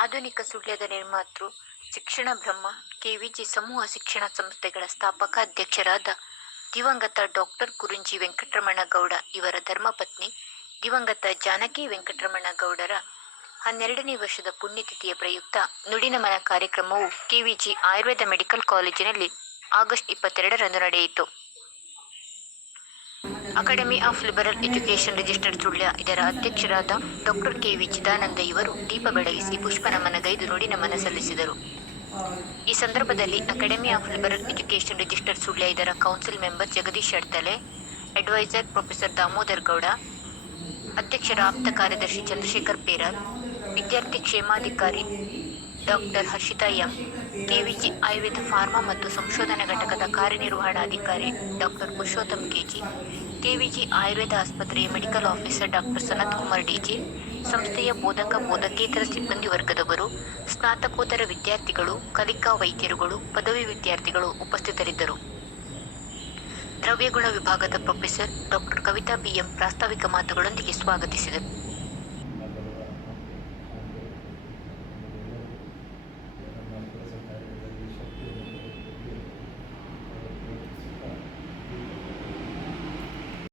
ಆಧುನಿಕ ಸುಳ್ಯದ ನಿರ್ಮಾತೃ, ಶಿಕ್ಷಣ ಬ್ರಹ್ಮ, ಕೆವಿಜಿ ಸಮೂಹ ಶಿಕ್ಷಣ ಸಂಸ್ಥೆಗಳ ಸ್ಥಾಪಕ ಅಧ್ಯಕ್ಷರಾದ ದಿವಂಗತ ಡಾಕ್ಟರ್ ಕುರುಂಜಿ ವೆಂಕಟರಮಣ ಗೌಡ ಇವರ ಧರ್ಮಪತ್ನಿ ದಿವಂಗತ ಜಾನಕಿ ವೆಂಕಟರಮಣ ಗೌಡರ 12ನೇ ವರ್ಷದ ಪುಣ್ಯತಿಥಿಯ ಪ್ರಯುಕ್ತ ನುಡಿನಮನ ಕಾರ್ಯಕ್ರಮವು ಕೆವಿಜಿ ಆಯುರ್ವೇದ ಮೆಡಿಕಲ್ ಕಾಲೇಜಿನಲ್ಲಿ ಆಗಸ್ಟ್ 22ರಂದು ನಡೆಯಿತು. Academy of liberal education registered Sullia ಇದರ ಅಧ್ಯಕ್ಷರಾದ ಡಾಕ್ಟರ್ ಕೆ.ವಿ. ಚಿದಾನಂದ ಇವರು ದೀಪ ಬೆಳಗಿಸಿ ಪುಷ್ಪ ನಮನಗೈದು ನುಡಿನಮನ ಸಲ್ಲಿಸಿದರು. ಈ ಸಂದರ್ಭದಲ್ಲಿ academy of liberal education registered Sullia ಇದರ council member Jagadish Adtale, adviser professor Damodar Gowda, ಅಧ್ಯಕ್ಷರ ಆಪ್ತ ಕಾರ್ಯದರ್ಶಿ ಚಂದ್ರಶೇಖರ್ ಪೇರಾಲ್, ವಿದ್ಯಾರ್ಥಿ ಕ್ಷೇಮಾಧಿಕಾರಿ doctor Harshitha M, KVG Ayurveda pharma ಮತ್ತು ಸಂಶೋಧನಾ ಘಟಕದ ಕಾರ್ಯನಿರ್ವಹಣಾಧಿಕಾರಿ doctor Purushottam KG, KVG Ayurveda ಆಸ್ಪತ್ರೆಯ medical officer doctor Sanath Kumar DJ, ಸಂಸ್ಥೆಯ ಬೋಧಕ ಬೋಧಕೇತರ ಸಿಬ್ಬಂದಿ ವರ್ಗದವರು, ಸ್ನಾತಕೋತ್ತರ ವಿದ್ಯಾರ್ಥಿಗಳು, ಕಲಿಕಾ ವೈದ್ಯರುಗಳು, ಪದವಿ ವಿದ್ಯಾರ್ಥಿಗಳು ಉಪಸ್ಥಿತರಿದ್ದರು. ದ್ರವ್ಯಗುಣ ವಿಭಾಗದ ಪ್ರೊಫೆಸರ್ ಡಾಕ್ಟರ್ ಕವಿತಾ ಬಿ.ಎಂ ಪ್ರಾಸ್ತಾವಿಕ ಮಾತುಗಳೊಂದಿಗೆ ಸ್ವಾಗತಿಸಿದರು.